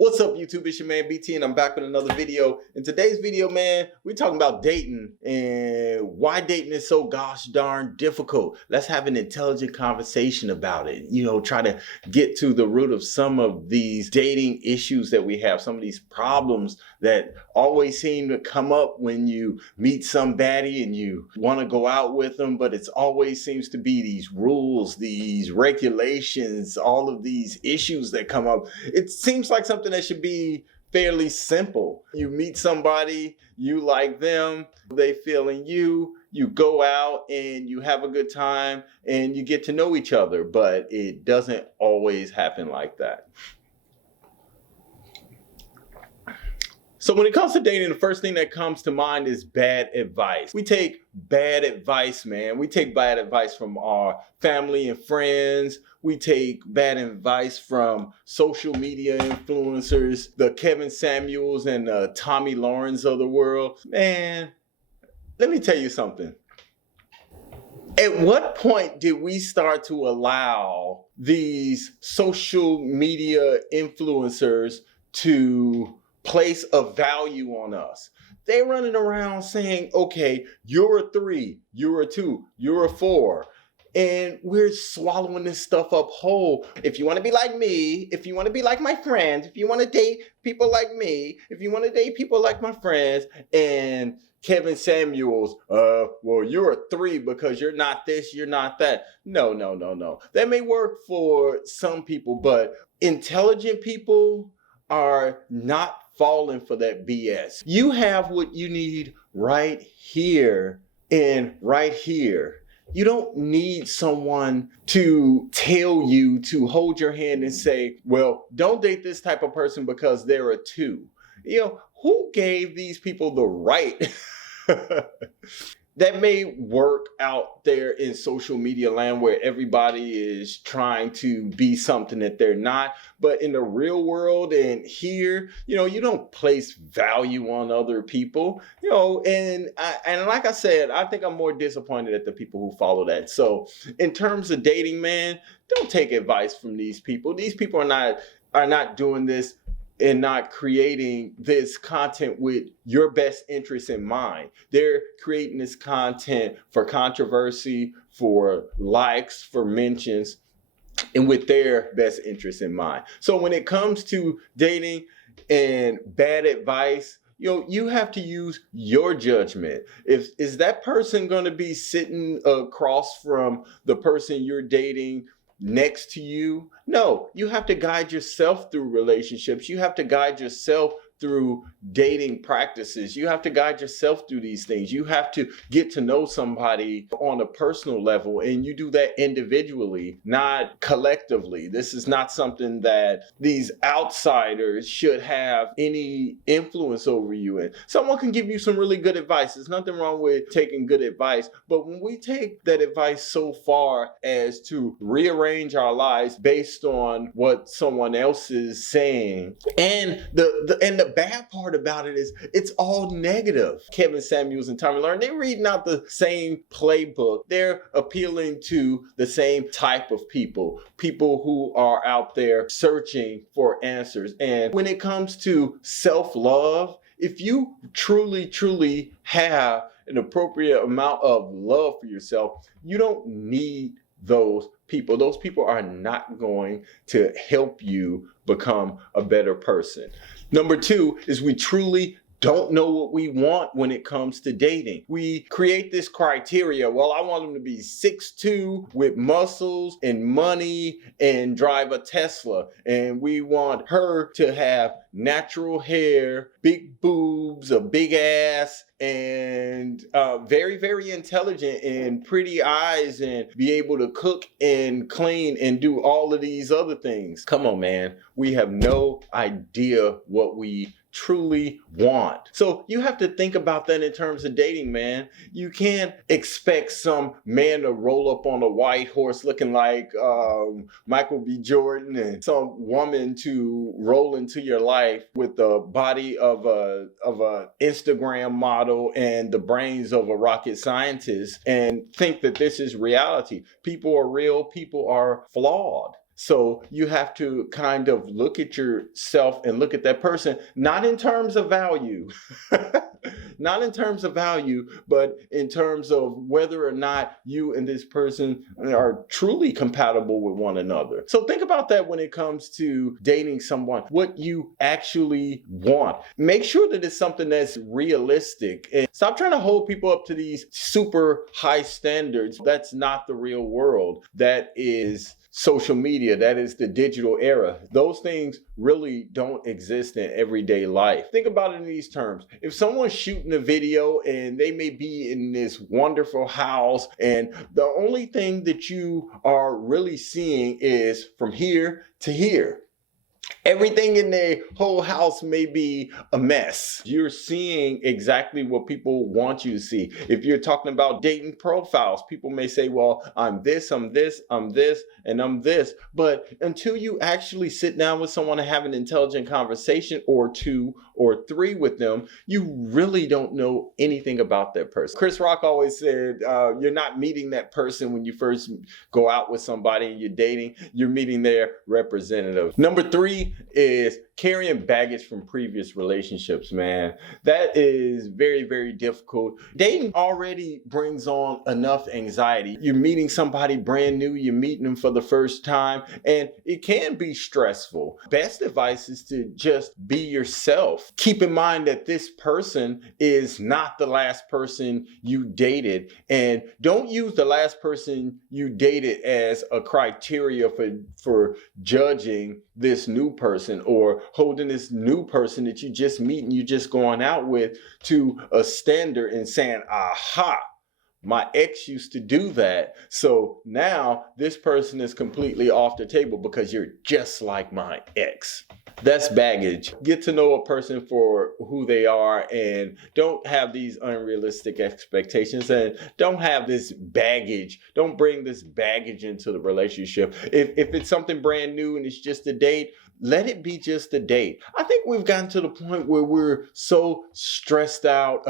What's up, YouTube? It's your man BT, and I'm back with another video. In today's video, man, we're talking about dating and why dating is so gosh darn difficult. Let's have an intelligent conversation about it. Try to get to the root of some of these dating issues that we have, some of these problems that always seem to come up when you meet somebody and you want to go out with them, but it always seems to be these rules, these regulations, all of these issues that come up. It seems like something that should be fairly simple. You meet somebody, you like them, they feeling you, you go out and you have a good time and you get to know each other, but it doesn't always happen like that. So when it comes to dating, the first thing that comes to mind is bad advice. We take bad advice, man. We take bad advice from our family and friends. We take bad advice from social media influencers, the Kevin Samuels and Tommy Lawrence of the world. Man, let me tell you something. At what point did we start to allow these social media influencers to place a value on us? They're running around saying, okay, you're a 3, you're a 2, you're a 4. And we're swallowing this stuff up whole. If you want to be like me, if you want to be like my friends, if you want to date people like me, if you want to date people like my friends, and Kevin Samuels, well, you're a 3 because you're not this, you're not that. No. That may work for some people, but intelligent people are not falling for that BS. You have what you need right here and right here. You don't need someone to tell you to hold your hand and say, well, don't date this type of person because they're a 2. Who gave these people the right? That may work out there in social media land where everybody is trying to be something that they're not. But in the real world and here, you don't place value on other people, and like I said, I think I'm more disappointed at the people who follow that. So in terms of dating, man, don't take advice from these people. These people are not doing this and not creating this content with your best interests in mind. They're creating this content for controversy, for likes, for mentions, and with their best interests in mind. So when it comes to dating and bad advice, you have to use your judgment. Is that person going to be sitting across from the person you're dating next to you? No, you have to guide yourself through relationships. You have to guide yourself through dating practices. You have to guide yourself through these things. You have to get to know somebody on a personal level, and you do that individually, not collectively. This is not something that these outsiders should have any influence over you in. Someone can give you some really good advice. There's nothing wrong with taking good advice, but when we take that advice so far as to rearrange our lives based on what someone else is saying, and the bad part about it is it's all negative. Kevin Samuels and Tommy Lawrence, they're reading out the same playbook. They're appealing to the same type of people who are out there searching for answers. And when it comes to self-love, if you truly have an appropriate amount of love for yourself, you don't need those people. Those people are not going to help you become a better person. Number 2 is we truly don't know what we want when it comes to dating. We create this criteria. Well, I want them to be 6'2" with muscles and money and drive a Tesla. And we want her to have natural hair, big boobs, a big ass, and very, very intelligent and pretty eyes, and be able to cook and clean and do all of these other things. Come on, man. We have no idea what we truly want. So you have to think about that in terms of dating, man. You can't expect some man to roll up on a white horse looking like Michael B. Jordan, and some woman to roll into your life with the body of a Instagram model and the brains of a rocket scientist and think that this is reality. People are real, people are flawed. So you have to kind of look at yourself and look at that person, not in terms of value, not in terms of value, but in terms of whether or not you and this person are truly compatible with one another. So think about that when it comes to dating someone, what you actually want. Make sure that it's something that's realistic, and stop trying to hold people up to these super high standards. That's not the real world. That is social media. That is the digital era. Those things really don't exist in everyday life. Think about it in these terms. If someone's shooting a video and they may be in this wonderful house, and the only thing that you are really seeing is from here to here, everything in the whole house may be a mess. You're seeing exactly what people want you to see. If you're talking about dating profiles, people may say, well, I'm this, I'm this, I'm this, and I'm this. But until you actually sit down with someone and have an intelligent conversation or 2 or 3 with them, you really don't know anything about that person. Chris Rock always said, you're not meeting that person when you first go out with somebody and you're dating, you're meeting their representative. Number 3 is carrying baggage from previous relationships, man. That is very, very difficult. Dating already brings on enough anxiety. You're meeting somebody brand new, you're meeting them for the first time, and it can be stressful. Best advice is to just be yourself. Keep in mind that this person is not the last person you dated, and don't use the last person you dated as a criteria for judging this new person, or holding this new person that you just meet and you just going out with to a standard and saying, aha, my ex used to do that, so now this person is completely off the table because you're just like my ex. That's baggage. Get to know a person for who they are, and don't have these unrealistic expectations, and don't have this baggage. Don't bring this baggage into the relationship. If it's something brand new and it's just a date, let it be just a date. I think we've gotten to the point where we're so stressed out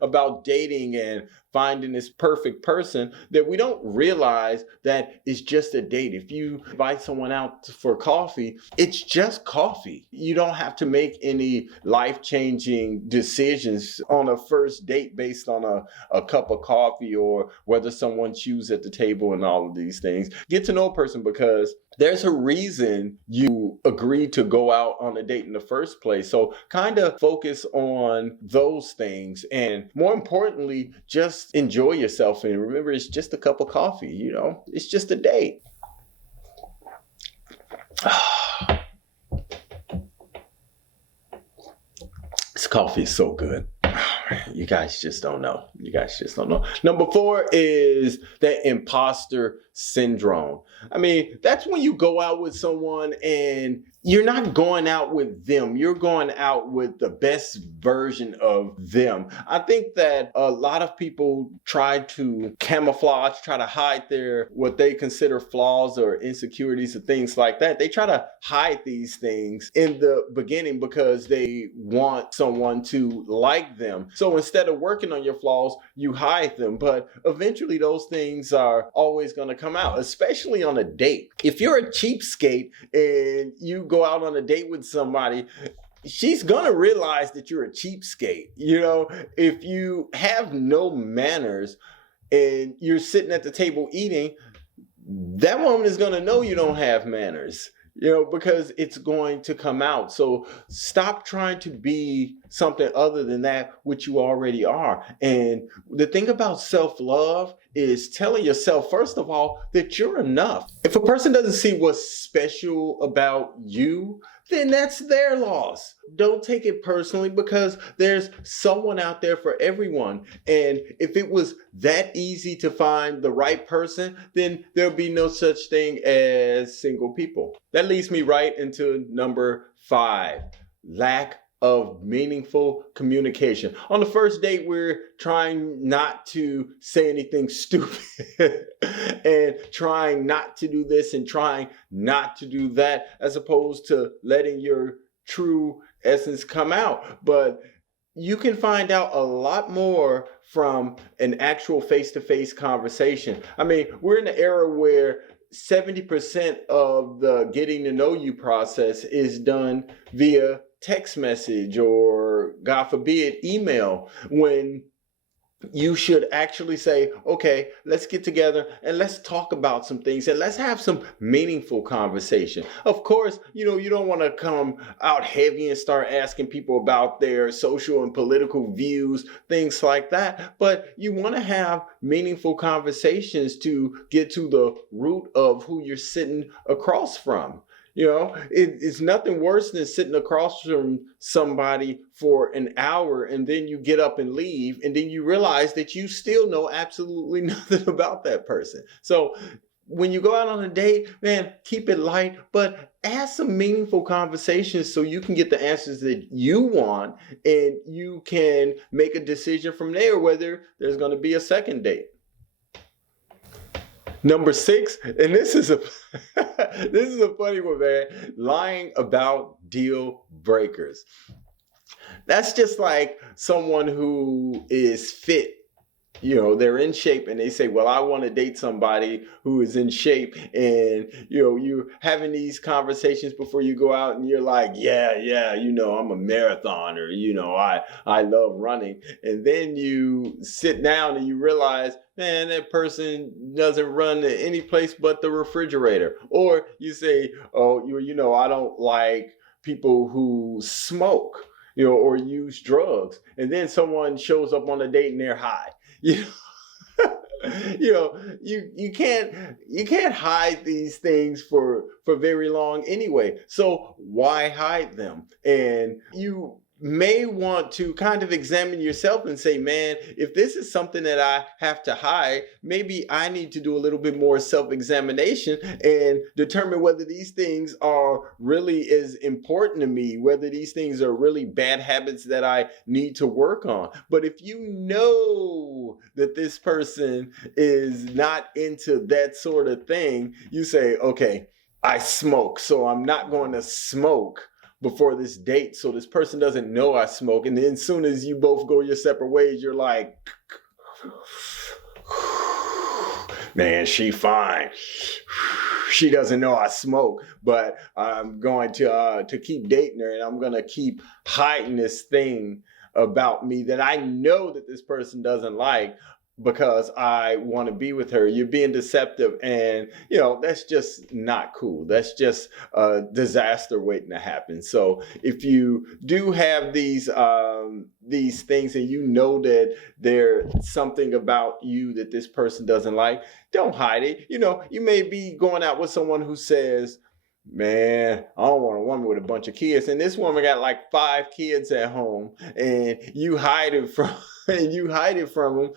about dating and finding this perfect person that we don't realize that it's just a date. If you invite someone out for coffee, it's just coffee. You don't have to make any life-changing decisions on a first date based on a cup of coffee or whether someone chews at the table and all of these things. Get to know a person because there's a reason you agreed to go out on a date in the first place. So kind of focus on those things. And more importantly, just enjoy yourself. And remember, it's just a cup of coffee, you know, it's just a date. This coffee is so good. You guys just don't know. You guys just don't know. Number 4 is the imposter syndrome. I mean, that's when you go out with someone and you're not going out with them. You're going out with the best version of them. I think that a lot of people try to camouflage, try to hide their what they consider flaws or insecurities or things like that. They try to hide these things in the beginning because they want someone to like them. So instead of working on your flaws, you hide them. But eventually those things are always going to come out, especially on a date. If you're a cheapskate and you go out on a date with somebody, she's gonna realize that you're a cheapskate. You know, if you have no manners and you're sitting at the table eating, that woman is gonna know you don't have manners, you know, because it's going to come out. So stop trying to be something other than that which you already are. And the thing about self-love is telling yourself, first of all, that you're enough. If a person doesn't see what's special about you, then that's their loss. Don't take it personally because there's someone out there for everyone. And if it was that easy to find the right person, then there'll be no such thing as single people. That leads me right into number 5, lack of meaningful communication. On the first date, we're trying not to say anything stupid and trying not to do this and trying not to do that, as opposed to letting your true essence come out. But you can find out a lot more from an actual face-to-face conversation. I mean, we're in an era where 70% of the getting to know you process is done via text message or, God forbid, email, when you should actually say, okay, let's get together and let's talk about some things and let's have some meaningful conversation. Of course, you don't want to come out heavy and start asking people about their social and political views, things like that. But you want to have meaningful conversations to get to the root of who you're sitting across from. It's nothing worse than sitting across from somebody for an hour and then you get up and leave and then you realize that you still know absolutely nothing about that person. So when you go out on a date, man, keep it light, but ask some meaningful conversations so you can get the answers that you want and you can make a decision from there whether there's going to be a second date. Number 6, and this is a funny one, man. Lying about deal breakers. That's just like someone who is fit. They're in shape and they say, well, I want to date somebody who is in shape. And, you're having these conversations before you go out and you're like, yeah, I'm a marathoner. I love running. And then you sit down and you realize, man, that person doesn't run to any place but the refrigerator. Or you say, oh, I don't like people who smoke, or use drugs. And then someone shows up on a date and they're high. You can't hide these things for very long anyway. So why hide them? And you may want to kind of examine yourself and say, man, if this is something that I have to hide, maybe I need to do a little bit more self-examination and determine whether these things are really as important to me, whether these things are really bad habits that I need to work on. But if you know that this person is not into that sort of thing, you say, okay, I smoke, so I'm not going to smoke before this date, so this person doesn't know I smoke. And then as soon as you both go your separate ways, you're like, man, she fine. She doesn't know I smoke, but I'm going to keep dating her, and I'm going to keep hiding this thing about me that I know that this person doesn't like, because I want to be with her. You're being deceptive, and that's just not cool. That's just a disaster waiting to happen. So if you do have these things and you know that there's something about you that this person doesn't like, don't hide it. You may be going out with someone who says, man, I don't want a woman with a bunch of kids, and this woman got like 5 kids at home, and you hide it from him.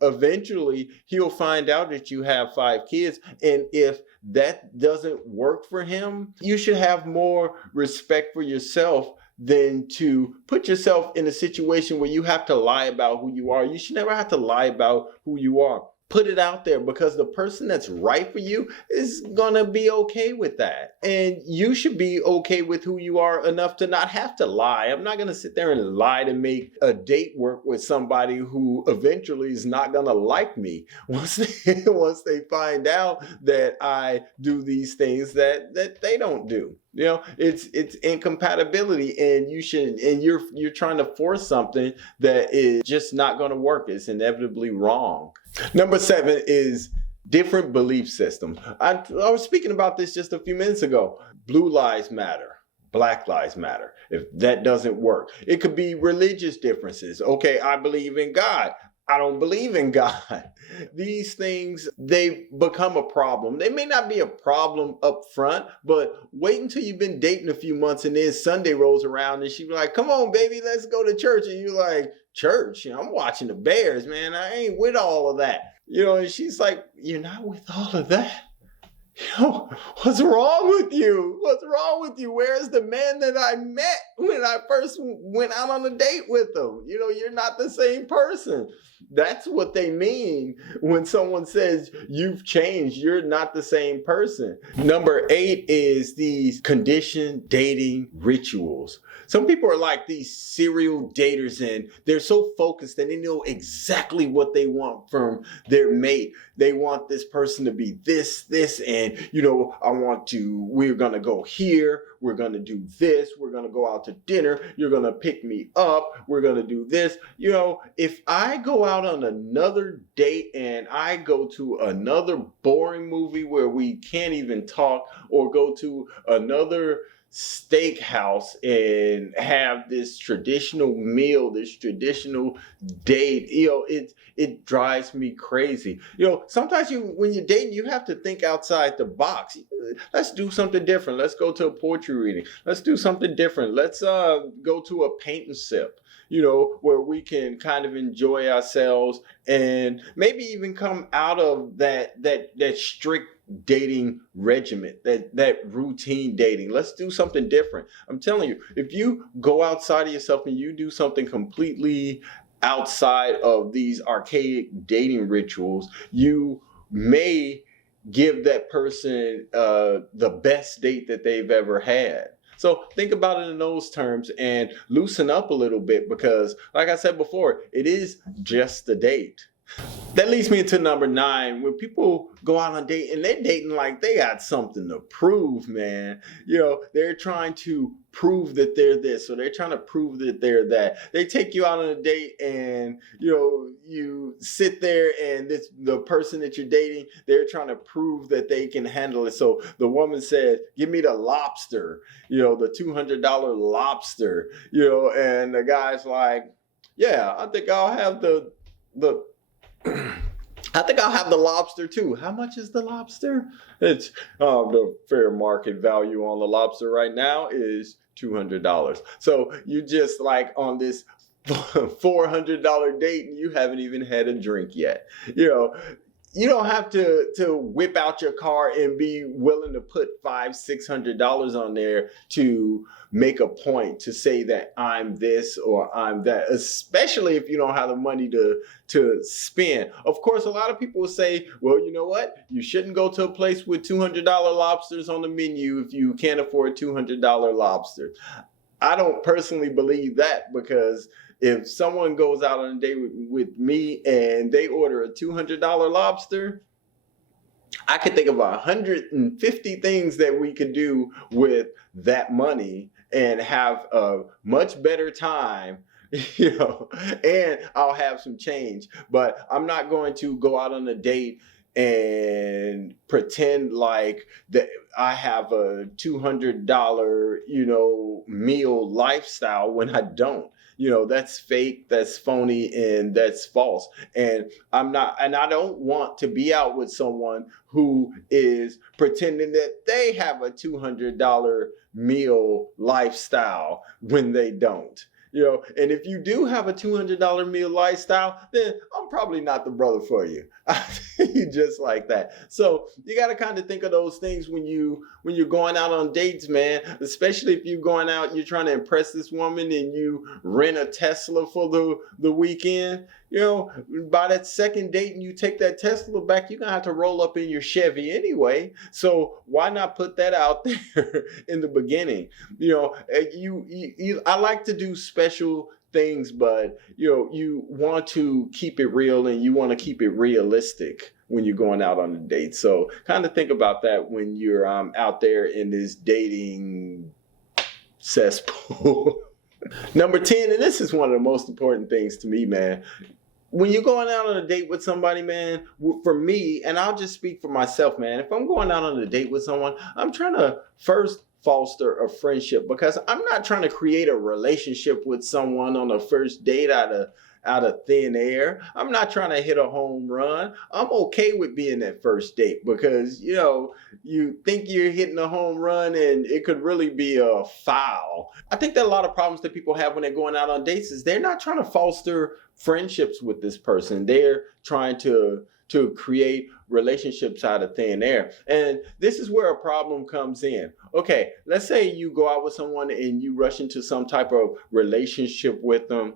Eventually he'll find out that you have 5 kids, and if that doesn't work for him, you should have more respect for yourself than to put yourself in a situation where you have to lie about who you are. You should never have to lie about who you are. Put it out there, because the person that's right for you is gonna be okay with that. And you should be okay with who you are enough to not have to lie. I'm not gonna sit there and lie to make a date work with somebody who eventually is not gonna like me once they find out that I do these things that they don't do. It's incompatibility, and you're trying to force something that is just not going to work. It's inevitably wrong. Number 7 is different belief systems. I was speaking about this just a few minutes ago. Blue lives matter. Black lives matter. If that doesn't work, it could be religious differences. Okay, I believe in God. I don't believe in God. These things, they become a problem. They may not be a problem up front, but wait until you've been dating a few months and then Sunday rolls around and she be like, come on, baby, let's go to church. And you're like, church? I'm watching the Bears, man. I ain't with all of that. And she's like, you're not with all of that? What's wrong with you? What's wrong with you? Where's the man that I met when I first went out on a date with him? You're not the same person. That's what they mean when someone says you've changed. You're not the same person. Number 8 is these conditioned dating rituals. Some people are like these serial daters, and they're so focused and they know exactly what they want from their mate. They want this person to be this, and we're gonna go here, we're gonna do this, we're gonna go out to dinner, you're gonna pick me up, we're gonna do this. If I go out on another date and I go to another boring movie where we can't even talk, or go to another steakhouse and have this traditional meal, this traditional date, it drives me crazy. Sometimes when you're dating, you have to think outside the box. Let's do something different. Let's go to a poetry reading. Let's do something different. Let's go to a paint and sip, where we can kind of enjoy ourselves and maybe even come out of that strict dating regimen, that routine dating. Let's do something different. I'm telling you, if you go outside of yourself and you do something completely outside of these archaic dating rituals, you may give that person the best date that they've ever had. So think about it in those terms and loosen up a little bit, because like I said before, it is just a date. That leads me into number 9. When people go out on a date and they're dating like they got something to prove, man. They're trying to prove that they're this, or they're trying to prove that they're that. They take you out on a date and, you sit there, and the person that you're dating, they're trying to prove that they can handle it. So the woman said, give me the lobster, the $200 lobster, and the guy's like, yeah, I think I'll have the lobster too. How much is the lobster? It's the fair market value on the lobster right now is $200. So you just like on this $400 date, and you haven't even had a drink yet. You don't have to whip out your car and be willing to put $500-$600 on there to make a point to say that I'm this or I'm that, especially if you don't have the money to spend. Of course, a lot of people will say, well, you know what? You shouldn't go to a place with $200 lobsters on the menu if you can't afford $200 lobster. I don't personally believe that, because if someone goes out on a date with me and they order a $200 lobster, I could think of 150 things that we could do with that money and have a much better time, and I'll have some change. But I'm not going to go out on a date and pretend like that I have a $200, meal lifestyle when I don't. That's fake, that's phony, and that's false. And I don't want to be out with someone who is pretending that they have a $200 meal lifestyle when they don't. And if you do have a $200 meal lifestyle, then I'm probably not the brother for you. You just like that. So you got to kind of think of those things when you're going out on dates, man. Especially if you're going out, you're trying to impress this woman, and you rent a Tesla for the weekend. By that second date, and you take that Tesla back, you're gonna have to roll up in your Chevy anyway. So why not put that out there in the beginning? I like to do special things, but you want to keep it real, and you want to keep it realistic when you're going out on a date. So kind of think about that when you're out there in this dating cesspool. Number 10, and this is one of the most important things to me, man. When you're going out on a date with somebody, man, for me, and I'll just speak for myself, man, if I'm going out on a date with someone, I'm trying to first foster a friendship, because I'm not trying to create a relationship with someone on a first date out of thin air. I'm not trying to hit a home run. I'm okay with being that first date, because you think you're hitting a home run and it could really be a foul. I think that a lot of problems that people have when they're going out on dates is they're not trying to foster friendships with this person. They're trying to create relationships out of thin air. And this is where a problem comes in. Okay, let's say you go out with someone and you rush into some type of relationship with them,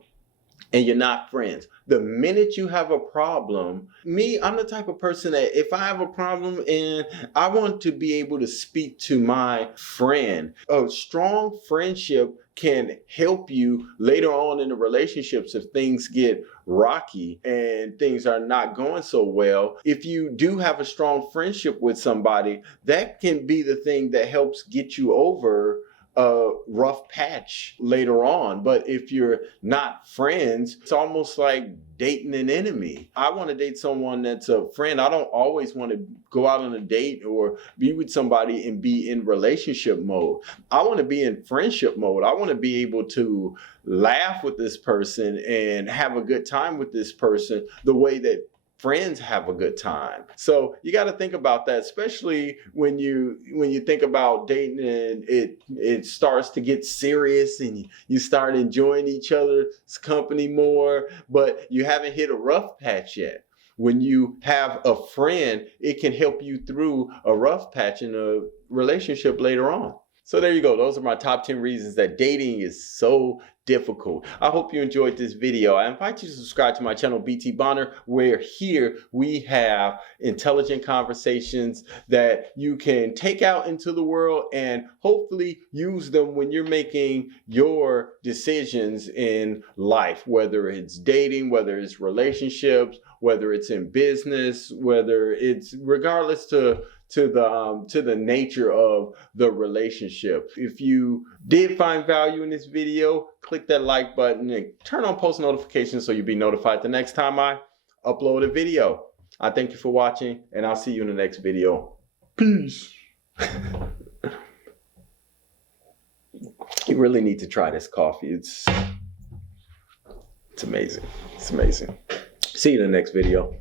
and you're not friends. The minute you have a problem, I'm the type of person that if I have a problem and I want to be able to speak to my friend, a strong friendship can help you later on in the relationships if things get rocky and things are not going so well. If you do have a strong friendship with somebody, that can be the thing that helps get you over a rough patch later on. But if you're not friends, it's almost like dating an enemy. I want to date someone that's a friend. I don't always want to go out on a date or be with somebody and be in relationship mode. I want to be in friendship mode. I want to be able to laugh with this person and have a good time with this person the way that friends have a good time. So you got to think about that, especially when you think about dating and it starts to get serious and you start enjoying each other's company more, but you haven't hit a rough patch yet. When you have a friend, it can help you through a rough patch in a relationship later on. So there you go. Those are my top 10 reasons that dating is so difficult. I hope you enjoyed this video. I invite you to subscribe to my channel, BT Bonner, where here we have intelligent conversations that you can take out into the world and hopefully use them when you're making your decisions in life, whether it's dating, whether it's relationships, whether it's in business, whether it's regardless to the nature of the relationship. If you did find value in this video, click that like button and turn on post notifications so you'll be notified the next time I upload a video. I thank you for watching, and I'll see you in the next video. Peace. You really need to try this coffee. It's amazing. It's amazing. See you in the next video.